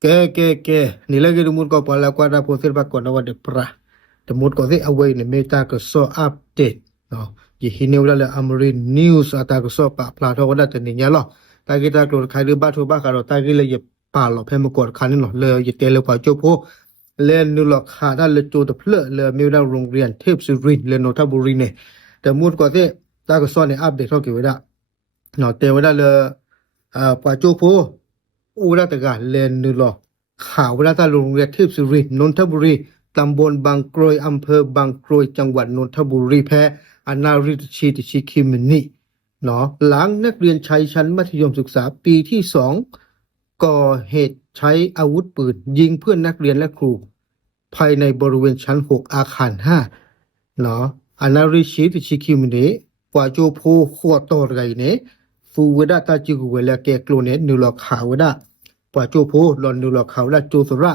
ke nila ke rumur ko pala ko ada posir ba ko na wa de pra the mood ko the away ne meta ko so update no ye hine wala le amri news ata ko so pa pla tho wala te ni nya lo ta ki ta ko khai lu ba tho ba ka ro ta ki le ye pa lo phe mo ko kha ni lo le ye te lo pa chu pho le nu lo kha da le chu de phle le me da rong rian tip su rin le no ta bu rin ne the mood ko the ta ko so ne update tho ki wa da no te wa da le pa chu pho อุรัตกาเลนนุลอข่าวราตาโรงเรียนเทพสุรินทร์นนทบุรีตำบลบางกรวยอำเภอบางกรวยจังหวัดนนทบุรีแพ้อนาริตชีติชิคิมินิเนาะหลังนักเรียนชายชั้นมัธยมศึกษาปีที่2ก่อเหตุใช้อาวุธปืนยิงเพื่อนนักเรียนและครูภายในบริเวณชั้น6อาคาร5เนาะอนาริชีติชิคิมินิกว่าโจโพขวตอร์ไกเนฟูเวดาตาจิกุเวลาแกกโลเนนุลอข่าวดาปะโจโพลอนนุลอข่าวดาโจสระ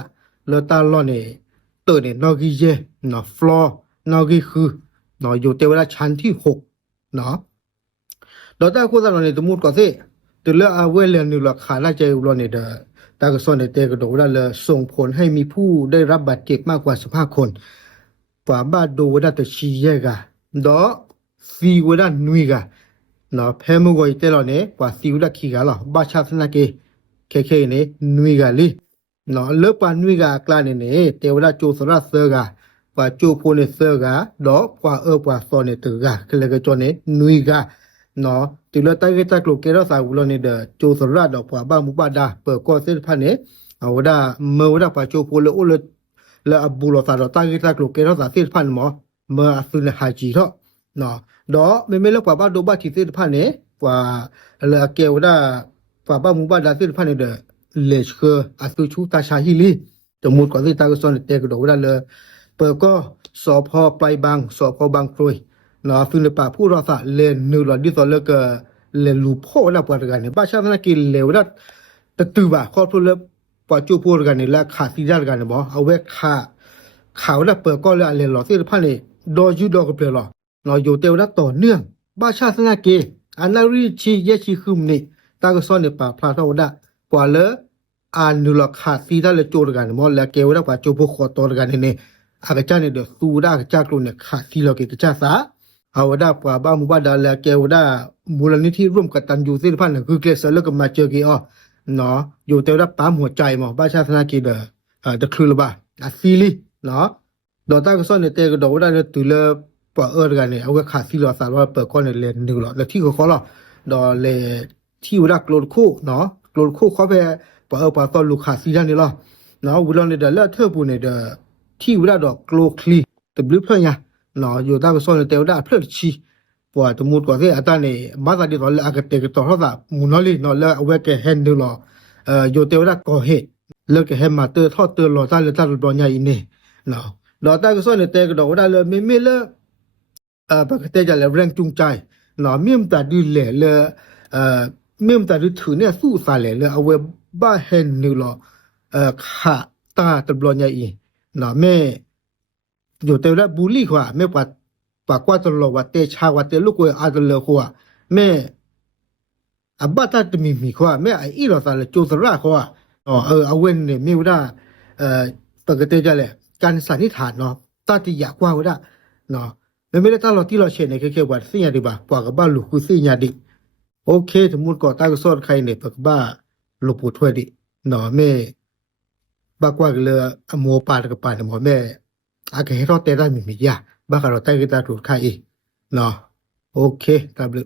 เลตาลอนเนเตเนนอกิเจเนาะฟลอร์นอกิคือเนาะอยู่เตเวลาชั้นที่6เนาะดอตาโคซาลอนเนตมูดก็สิตเลอาเวเลนุลอข่าวดาเจอุลอนเนเดตากซอนเนเตกโดดาเลส่งผลให้มีผู้ได้รับบาดเจ็บมากกว่า15คนกว่าบาดโดวดาตชีเยกาดอฟีวดานุยกาเนาะแพ้มือไว้เตลอเนี่ยกว่าสิวดักขี้กาล่ะบาชาสนาเกเคเนี่ยนุยกาลีเนาะเลิกปานุยกากลาเนี่ยเตวดาโจสระเซกากว่าโจโพเนเซกาดอกกว่ากว่าซอนเนี่ยตึกาคือเลยก็จอเนี่ยนุยกาเนาะติเลตาเกตากลุกเกรสาวลเนี่ยเดโจสระดอกกว่าบ้ามุบาดาเปิดก็เส้นพันเนี่ยเอาดาเมื่อวดาปาโจโพเลโอเลอบูลอซาดอตาเกตากลุกเกรสาเส้นพันหมอเมื่อสุนหาจีเถาะเนาะดอไม่เลิกว่าบ้าโดบ้าที่เส้นพันเนี่ยกว่าเลอเกวดากว่าบ้ามุบาดาเส้นพันเนี่ยเดเลชเคออาสุชูตาชาฮิลีจมูกก่อนที่ตากซอนเตกโดวดาเลเปิดก็สพปลายบางสพบางกรวยเนาะฟิลิปาผู้รอสะเลนนูลอดิซอเลกเลลูโพละปวดกันเนี่ยบ้าชาตินักกินเลวดัดตะตือบ่าครอบครัวเลปอจูพูดกันเนี่ยละขาดที่ด้านกันเนี่ยบ่เอาไว้ข่าวละเปิดก็เลยเลหลอที่พันเนี่ยดอยูดอกเปลือหรอเนาะอยู่เตวละต่อเนื่องบ้าชาตินักกินอันนาริชีเยชีคุมนี่ตากซอนเนี่ยป่าพลาทาวดะกว่าเลอานุลขาดที่ด้านเลโจรกันมอละเกวละกว่าจูพูขอตอกันเนี่ยอากาศเนี่ยเดสูดากจากลุ่นเนี่ยขาดที่เราเกจะซาเอาดากว่าบ้ามุบาดาละเกวดามูลนิธิร่วมกับตันยูสิพันธ์คือเกสแล้วก็มาเจอกีอ้อเนาะอยู่เตวดาปั๊มหัวใจหมอบ้าชาตินากีเดตะคลือละบ้าอาซีลีเนาะดอตากซอนเนี่ยเตก็ดอกได้เนี่ยตุเลปอกันเนี่ยเอาไว้ขาดที่เราสารว่าเปิดก้อนเนี่ยเรียนนึงหรอแล้วที่เขาล่ะดอเลที่วดากโลดคู่เนาะโกลดคู่เขาไปปอตอนลูกขาดที่ด้านนี่ล่ะเนาะวุลอนเนี่ยแล้วเธอปูเนี่ยที่วดาดอกโกลคลีตบลึกเพื่อนไงเนาะอยู่ตากซอนเนี่ยเตวดาเพื่อชีปวดมุดกว่าที่อาจารย์เนี่ยมาตาดีตอนแรกก็เตะต่อเขาแบบมุนอลีเนาะแล้วเอาไว้แกแฮนด์หรออยู่เตวดาก่อเหตุแล้วแกแฮมมาเตอร์ทอดเตอร์หล่อตาเลยตาหล่อใหญ่เนี่ยเนาะดอตากซอนเนี่ยเตก็ดอกได้เลยไม่เลปกติจะเลยแรงจูงใจเนาะมิ่มตาดีเลยมิ่มตาดีถือเนี่ยสู้สายเลยเอาไว้บ้าแฮนด์หรอขาตาตะบลอนใหญ่เนาะแม่อยู่แต่ละบุรีขวาแม่กว่าตลอดว่าเตชาว่าเตลูกเวอาตเลขวาแม่อับบาตาตมีขวาแม่ไออีหลอตาเลโจสระขวาเอาเว้นเนี่ยไม่ว่าปกติจะเลยการสันนิษฐานเนาะตาติอยากว่าว่าเนาะไม่ได้ตาเราที่เราเช่นในแค่ว่าสิ่งอย่างดีบ่าปากกับบ้านลูกคือสิ่งอย่างดีโอเคสมมุติก่อตาก็สอนใครเนี่ยปากบ้าลูกปวดถ้วยดิเนาะแม่บ้ากว่าก็เลยอโมปาตกับปาเนี่ยหมอแม่อาจจะให้เราเตะได้มียาบ้าก็เราใต้ก็ตาถูกใครอีกเนาะโอเคตามเลย